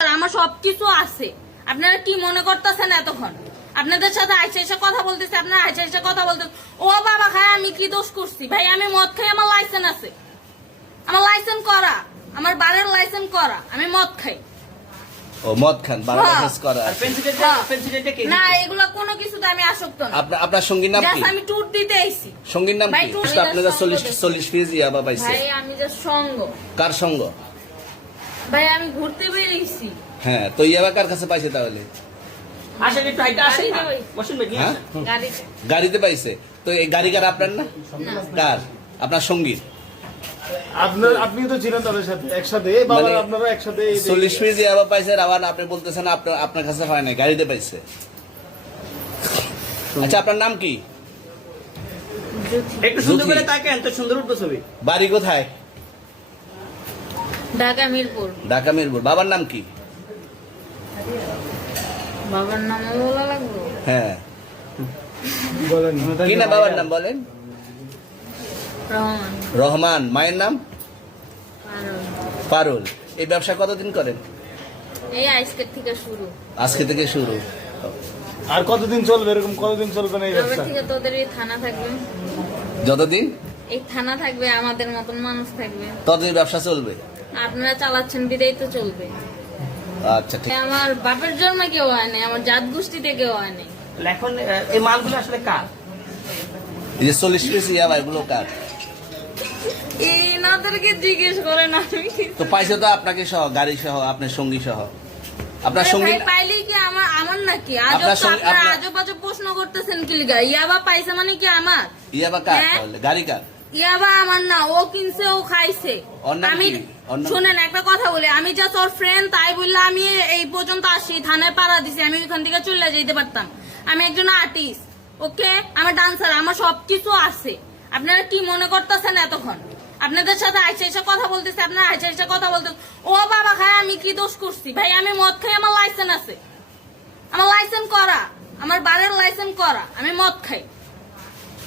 আমার সবকিছু আছে। আপনারা কি মনে করতেছেন? এতক্ষণ আপনাদের সাথে আইসা এসে কথা বলতেছে, আপনারা আইসা এসে কথা বলতেছে। ও বাবা খায়, আমি কি দোষ করছি? ভাই আমি মদ খাই, আমার লাইসেন্স আছে, আমার লাইসেন্স করা, আমার বারের লাইসেন্স করা, আমি মদ খাই। ও মদ খান, বারের লাইসেন্স করা আছে। না এগুলা কোনো কিছুতে আমি আসক্ত না। আপনার সঙ্গীর নাম কি? আমি ট্যুর দিতে আইছি। সঙ্গীর নাম কি? আপনাদের 40 পিস ইয়াবা পাইছে। ভাই আমি যে সঙ্গ। কার সঙ্গ? ভাই আমি ঘুরতে বেরিয়েছি। হ্যাঁ, তো ইয়াবা কার কাছে পাইছে তাহলে? আসেন একটু হাইটা আসেন না। বসুন ভাই, নিয়ে আসেন। গাড়িতে। গাড়িতে পাইছে। তো এই গাড়ি কার? আপনার না? কার? আপনার সঙ্গীর। আপনি তো ছিলেন তাদের সাথে একসাথে, বাবা আপনারা একসাথে 40 পিস ইয়াবা পাইছে, আবার আপনি বলতেছেন আপনার কাছে হয় না, গাড়িতে পাইছে। আচ্ছা, আপনার নাম কি? একটু সুন্দর করে তাকেন, তো সুন্দর উঠবে ছবি। বাড়ি কোথায়? ঢাকা মিরপুর। ঢাকা মিরপুর। বাবার নাম কি? বাবার নাম বলা লাগলো? হ্যাঁ, বলেন কি না বাবার নাম বলেন? রহমান। রহমান। মায়ের নাম? পারুল। পারুল। এই ব্যবসা কতদিন করেন? এই আজকের থেকে শুরু। আজকে থেকে শুরু। আর কতদিন চলবে? এরকম কতদিন চলবে না এই তবে ব্যবসা? থেকে তোদের এই থানা থাকবে, যতদিন এই থানা থাকবে, আমাদের মতন মানুষ থাকবে। ততদিন ব্যবসা চলবে। আপনারা চালাচ্ছেন বিদায় তো চলবে। আচ্ছা, ঠিক। আমার বাপের জন্মে কেউ হয় নাই, আমার জাত গোষ্ঠীতে কেউ হয় নাই। এখন এই মালগুলো আসলে কার? এই যে 40 পিস ইয়াবা, এগুলো কার? এনাদেরকে জিজ্ঞেস করেন। আমি তো পাইছে তো আপনাকে সহ, গাড়ি সহ, আপনার সঙ্গী সহ। আপনার সঙ্গী পাইলেই কি আমার নাকি? আপনার আজব আজব প্রশ্ন করতেছেন কি লিগা? ইয়াবা পাইছে মানে কি আমার? ইয়াবা কার হ্যাঁ? তাহলে? গাড়ি কার? ইয়াবা আমার না, ও কিনছে, ও খাইছে। ওর নাম আমি কি? ওর নাম শুনেন একটা কথা বলি, আমি জাস্ট ওর ফ্রেন্ড, তাই বললে আমি এই পর্যন্ত আসি, থানায় পাড়া দিছি, আমি ওখান থেকে চলে যেতে পারতাম। আমি একজন আর্টিস্ট, ওকে, আমার ডান্সার, আমার সবকিছু আছে। আপনারা কি মনে করতেছেন? এতক্ষণ আপনাদের সাথে আইসা এসে কথা বলতেছে, আপনারা আইসা এসে কথা বলতেছে। ও বাবা খায়, আমি কি দোষ করছি? ভাই আমি মদ খাই, আমার লাইসেন্স আছে, আমার লাইসেন্স করা, আমার বারের লাইসেন্স করা, আমি মদ খাই।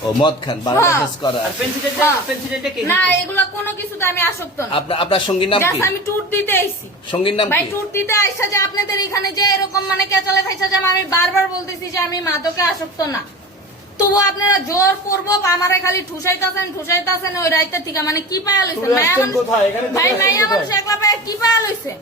ও মদ খান, বারের লাইসেন্স করা আর আছে। পেন্সিলটা কে? না এগুলা কোনো কিছুতে আমি আসক্ত না। আপনার সঙ্গীর নাম কি? জাস্ট আমি ট্যুর দিতে আইছি। সঙ্গীর নাম ভাই কি? ট্যুর দিতে আইসা যে আপনাদের এখানে যে এরকম মানে কেচালে ফাইসা যে আমি বারবার বলতেছি যে আমি মাদকে আসক্ত না, তবু আপনারা জোর করবো আমারে খালি ঠুসাইতাছেন ওই রাইতে থেকে। মানে কি পায়া লইছেন? চলে আসছেন কোথায়? এখানে চলে ভাই আসছেন মাইয়া কোথায়? মানুষ একলা পায়া কি পায়া লইছেন?